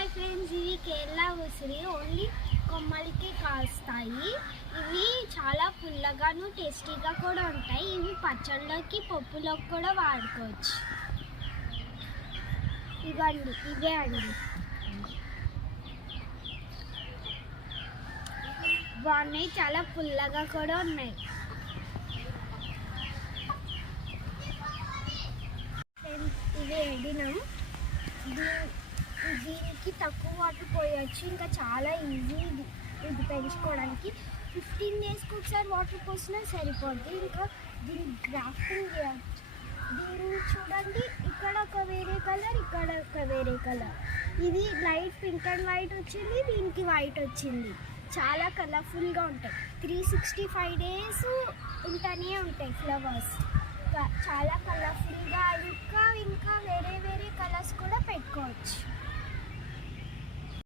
Hi friends ఇవి కేరళ ఉసిరి only కొమ్మలకి కాస్తాయి. ఇవి చాలా పుల్లగాను టేస్టీగా కూడా ఉంటాయి. ఇవి పచ్చళ్ళలోకి పప్పులోకి కూడా వాడుకోవచ్చు. ఇవ్వండి ఇవే అండి. బాగున్నాయి చాలా పుల్లగా కూడా ఉన్నాయి. ఫ్రెండ్స్, ఇవి వేడినాం దీనికి తక్కువ వాటర్ పోయచ్చు. ఇంకా చాలా ఈజీ ఇది. ఇది పెంచుకోవడానికి ఫిఫ్టీన్ డేస్కి ఒకసారి వాటర్ పోసినా సరిపోద్ది. ఇంకా దీన్ని గ్రాఫ్టింగ్ చేయచ్చు. దీన్ని చూడండి. ఇక్కడ ఒక వేరే కలర్ ఇక్కడ ఒక వేరే కలర్. ఇది లైట్ పింక్ అండ్ వైట్ వచ్చింది. దీనికి వైట్ వచ్చింది. చాలా కలర్ఫుల్గా ఉంటాయి. త్రీ సిక్స్టీ ఫైవ్ డేస్ ఉంటూనే ఉంటాయి ఫ్లవర్స్. చాలా కలర్ఫుల్గా ఇంకా ఇంకా వేరే వేరే కలర్స్ కూడా పెట్టుకోవచ్చు.